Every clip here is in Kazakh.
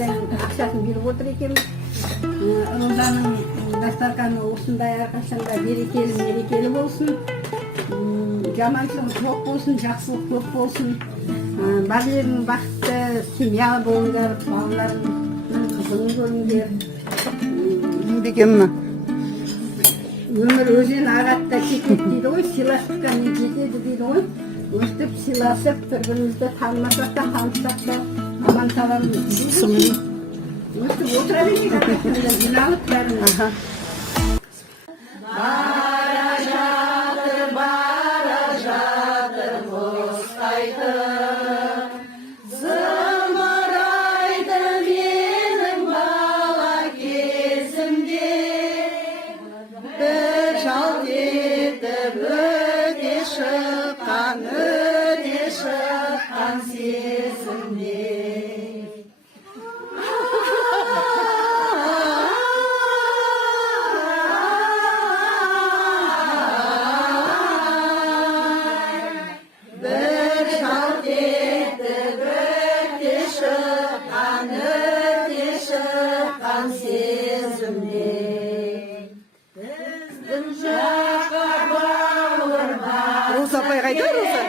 Ертең ақшасын беріп отыр екенбіз. Розаның дастарханы осындай әрқашанда берекелі мерекелі болсын. Жаманшылық жоқ болсын, жақсылық көп болсын. Барлығың бақытты семья болыңдар, балаларыңның қызығын көріңдер. еңбегемме? Өмір өзен ағатта кетеді дейді ғой, сыйластыққа не жетеді дейді ғой. Өстіп сыйласып, бір-бірімізді танымасақ та, таныстық та, аман сау Сымын. өстіп отыра берейік әрқашанда жиналып бәріміз. Роза апай қайда, Роза?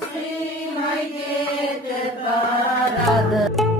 Kıymay ketip barады.